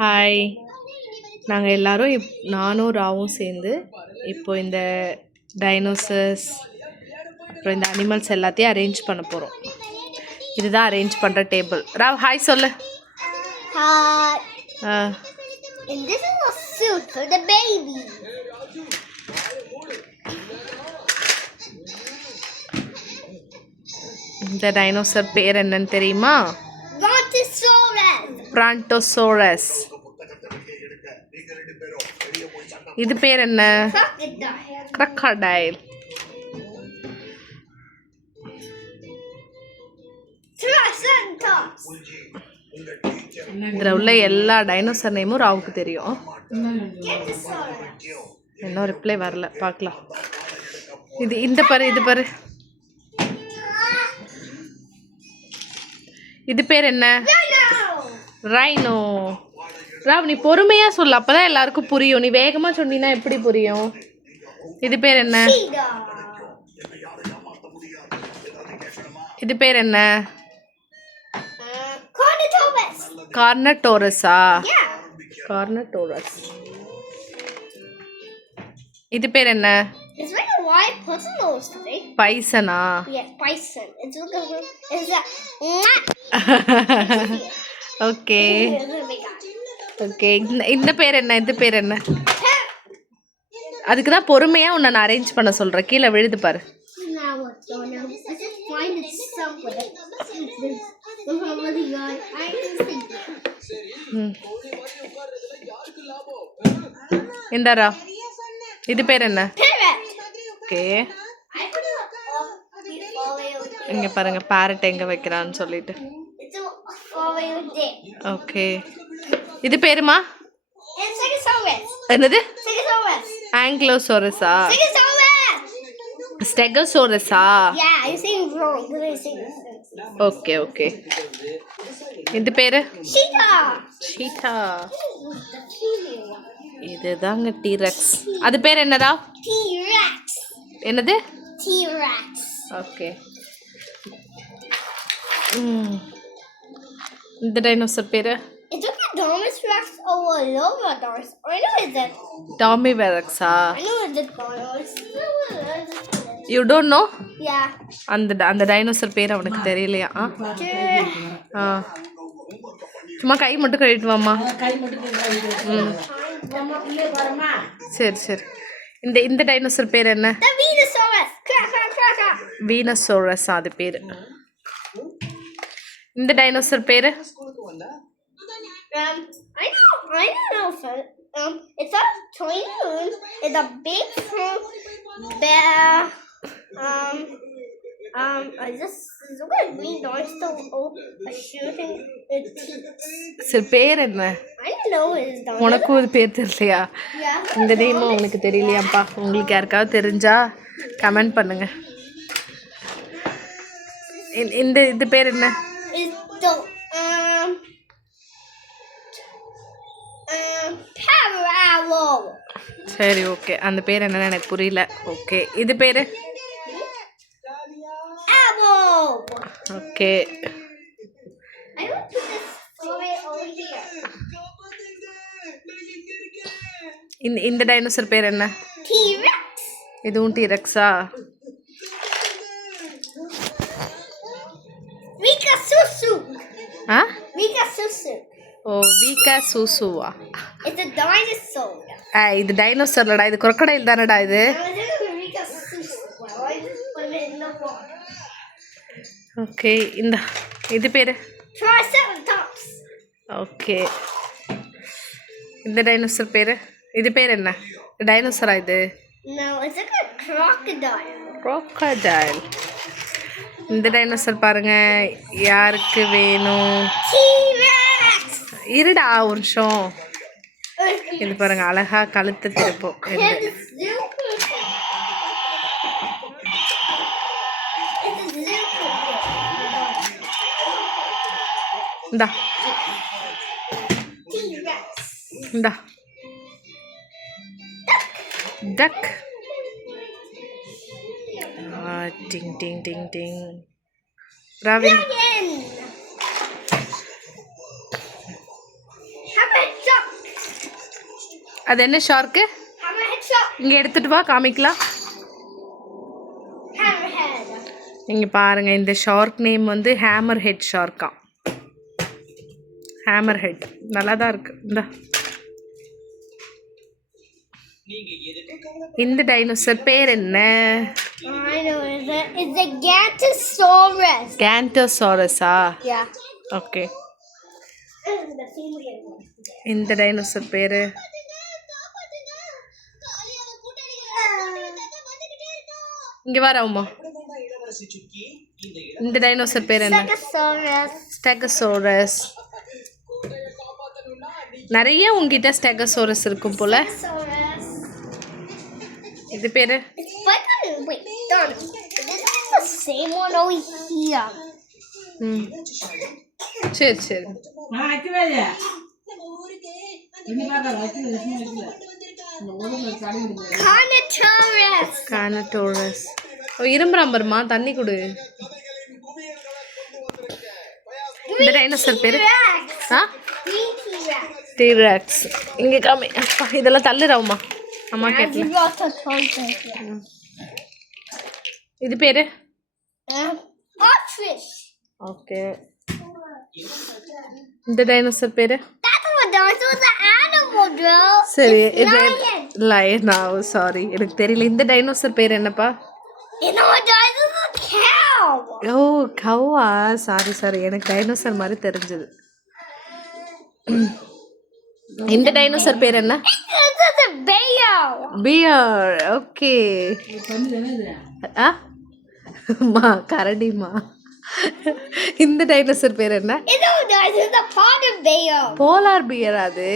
ஹாய். நாங்கள் எல்லோரும் நானும் ராவும் சேர்ந்து இப்போ இந்த டைனோசர்ஸ் அப்புறம் இந்த அனிமல்ஸ் எல்லாத்தையும் அரேஞ்ச் பண்ண போகிறோம். இதுதான் அரேஞ்ச் பண்ணுற டேபிள். ராவ் ஹாய் சொல்லு. Hi. And this is a suit for the baby. இந்த டைனோசர் பேர் என்னன்னு தெரியுமா? பிரான்டோசோரஸ். இது பேர் என்ன? crocodile. இதில் உள்ள எல்லா டைனோசர் நேமும் ராவுக்கு தெரியும். இன்னும் ரிப்ளை வரல, பார்க்கலாம். இது பாரு. இது பேர் என்ன? ரைனோ. ராவ் நீ பொறுமையாக சொல்லு, அப்போதான் எல்லாருக்கும் புரியும். நீ வேகமாக சொன்னீங்கன்னா எப்படி புரியும்? இது பேர் என்ன? இது பேர் என்ன? கார்னட்டோரஸா? கார்னட்டோரஸ். இது பேர் என்ன? பைசனா? Okay okay. இந்த பேர் என்ன? இது பேர் என்ன? அதுக்கு தான் பொறுமையாக உன்னை நான் அரேஞ்ச் பண்ண சொல்கிறேன். கீழே விழுது பாரு. இந்தாரா. இது பேர் என்ன? ஓகே. இங்கே பாருங்க, பேரட் எங்கே வைக்கிறான்னு சொல்லிட்டு. ஓகே. இது பேருமா? என்னது? ஆங்கிலோசோரஸா? ஸ்டெகோசோரஸா? Okay okay. இது பேரு? சீட்டா. இதுதாங்க டீரெக்ஸ். அது பேர் என்னடா? என்னது? ஓகே. இந்த டைனோசர் பேரு? டாமிவெரக்ஸா? You don't know? அந்த டைனோசர் பேர் அவனுக்கு தெரியலையா? சும்மா கை மட்டும் கழுவிட்டு வாம்மா. சரி. இந்த டைனோசர் பேர் என்ன? வீனசோரஸ். அது பேரு. இந்த டைனோசர் பேரு? I don't know, sir. It's a twin. It's a big bear. I just look at me. There's a shooting the teeth. சரி, பேர் என்ன? I don't know his name. உனக்கும் இது பேர் தெரியலையா? இந்த நேமும் உங்களுக்கு தெரியலையாப்பா? உங்களுக்கு யாருக்காவது தெரிஞ்சா கமெண்ட் பண்ணுங்க. இது பேர் என்ன? சரி ஓகே. அந்த பேர் என்னன்னு எனக்கு புரியல. ஓகே. இது பேரு? ஓகே. இந்த டைனோசர் பேர் என்ன? இதுவும் டீரெக்ஸா? ஓ, வீக்கா சூசுவா? இது டைனோசர்லடா, இது crocodile தானடா இது. ஓகே. இது பேரு? ஓகே. இந்த டைனோசர் பேரு? இது பேர் என்ன? டைனோசரா இது? crocodile. இந்த டைனோசர் பாருங்க, யாருக்கு வேணும்? இருடா ஒரு நிமிஷம். இது பாருங்க, அழகா கழுத்து திருப்போம். இந்தா டக். டிங் டிங் டிங் டிங். Raven. How about அது என்ன ஷார்க்கு? Hammerhead shark. இங்கே எடுத்துகிட்டு வா காமிக்கலாம். Hammerhead. இங்கே பாருங்கள், இந்த ஷார்க் நேம் வந்து ஹேமர் ஹெட் ஷார்க்கா. ஹேமர் ஹெட் நல்லா தான் இருக்கு. இந்த டைனோசர் பேர் என்ன? I know it's a Gantosaurus. கேண்டோசாரஸா? Yeah. ஓகே. இந்த டைனோசர் பேர் இங்கே வரவுமா. இந்த டைனோசர் பேர் என்ன? Stegosaurus. ஸ்டெகசோரஸ். நிறைய உங்ககிட்ட ஸ்டெகசோரஸ் இருக்கும் போல. Stegosaurus. இது பேர்? It's like wait, Don. This is the same one over here. ம் சரி சரி. Carnotaurus. கானட்டோரஸ். ஓ இரும்புறாம்பருமா, தண்ணி கொடு. இந்த டைனோசர் பேர்? ஆ Green T-Rex. டீரெக்ஸ். இங்கே காமி. அப்பா இதெல்லாம் தள்ளுறாவுமா, அம்மா கேட்கல. இது பேர்? Ostrich. ஓகே. இந்த டைனோசர் பேர்? That's what dinosaur is an animal, bro. சரி It's இது lion. லயனா? சாரி எனக்கு தெரியல. இந்த டைனோசர் பேர் என்னப்பா? You know what dinosaur is a cow. Oh கவ்வா. சாரி சாரி, எனக்கு டைனோசர் மாதிரி தெரிஞ்சது. இந்த டைனோசர் பேர் என்ன? This is a bear. Bear. Okay. ஆ மா கரடிமா. இந்த டைனோசர் பேர் என்ன? You know dinosaur is a polar bear. Polar bear. அது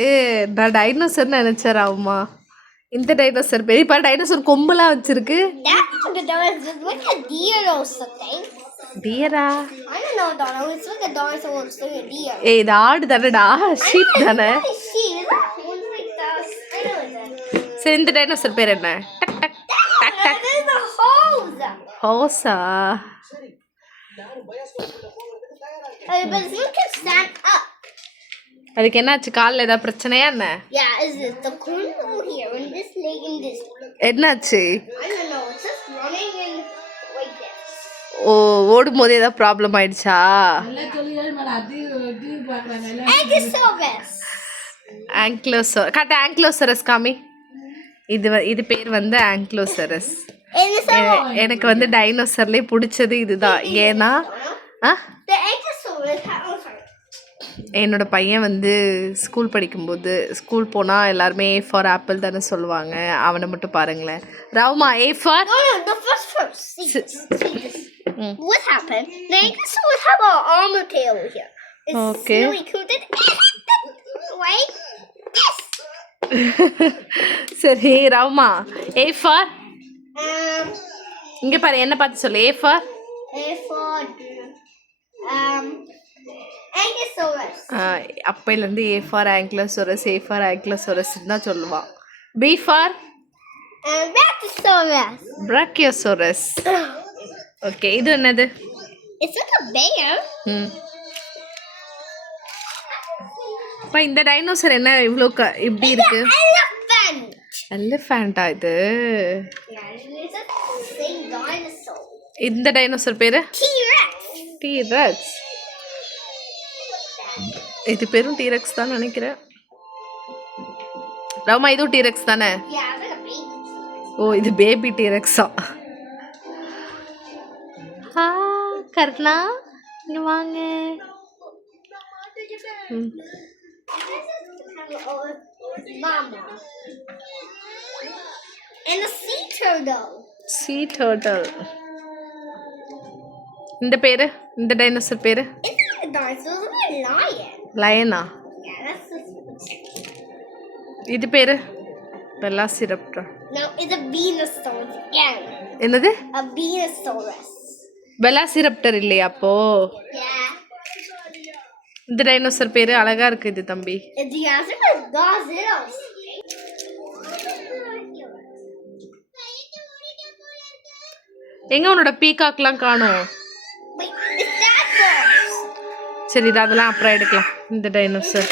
நான் டைனோசர் நினைச்சேன் அம்மா. இந்த டைனோசர் பேர் இப்போ டைனோசர் கொம்புலாம் வச்சிருக்கு. That's not the dinosaur. It's like a deer or something. டியரா? I don't know dinosaur. It's like a dinosaur. It's like a deer. ஏய் இது ஆடு தானடா, ஷீப் தானே. I see. It's like that. I know that. சரி இந்த டைனோசர் பேர் என்ன? டக் டக் டக் டக். This is a hose. Hossa. But this one can stand up. அதுக்கு என்னாச்சு, காலில் ஏதாவது பிரச்சனையா என்ன? Yeah, is it the corner over here and this leg and this? என்னாச்சு? I don't know. It's just running and like this. ஓ ஓடும் போது ஏதாவது ப்ராப்ளம் ஆயிடுச்சா? Ankylosaurus. கரெக்ட் ஆங்க்லோசரஸ் காமி. இது பேர் வந்து ஆங்க்லோசரஸ். எனக்கு வந்து டைனோசர்லேயே பிடிச்சது இதுதான். ஏன்னா The Ankylosaurus. Oh, sorry. என்னோட பையன் வந்து ஸ்கூல் படிக்கும்போது ஸ்கூல் போனால் எல்லாருமே A ஃபார் ஆப்பிள் தானே சொல்லுவாங்க. அவனை மட்டும் பாருங்களேன். ராவுமா A for? No, the first. See this. What happened? The Ankylosaurus have an armor tail over here. It's Okay. really cool. Right? Yes. சரி ராவுமா A ஃபார்? Um. இங்கே பாரு, என்ன பார்த்து சொல்லு. A for? A for Ankylosaurus. அப்பையிலேருந்து A for ஆங்க்லோசோரஸ், A for ஆங்க்லோசோரஸ் தான் சொல்லுவான். B for? Brachiosaurus. பிராக்கியோசோரஸ். ஓகே இது என்னது? It's like a bear. ம் அப்பா இந்த டைனோசர் என்ன இவ்வளோ இப்படி இருக்கு? Elephant. எலிஃபேண்டா இது? Yeah, it's the same dinosaur. இந்த டைனோசர் பேரு? T-Rex. டீரெக்ஸ். இது பேரும் டீரெக்ஸ் தான் நினைக்கிறேன். ராமா இதுவும் டீரெக்ஸ் தானே? Yeah, it's like a baby. ஓ இது பேபி டீரெக்ஸா? கர்ணா இங்க வாங்க. Mama. And the sea turtle. Sea turtle. இந்த பேரு, இந்த டைனோசர் பேரு? It's not a dinosaur, it's like a lion. லயனா? Yeah, that's the... இது பேரு? வெலாசிரப்டர். No, it's a Venusaurus again. என்னது? A Venusaurus. வெலாசிரப்டர் இல்லையா அப்போ? Yeah. இந்த டைனோசர் பேரு அழகா இருக்கு இது தம்பி. It's the answer for Godzilla. எங்க உன்னோட பீகாக்லாம் காணோம்? Wait, it's that one. சரி இது அதெல்லாம் அப்புறம் எடுக்கலாம். இந்த டைனோசர்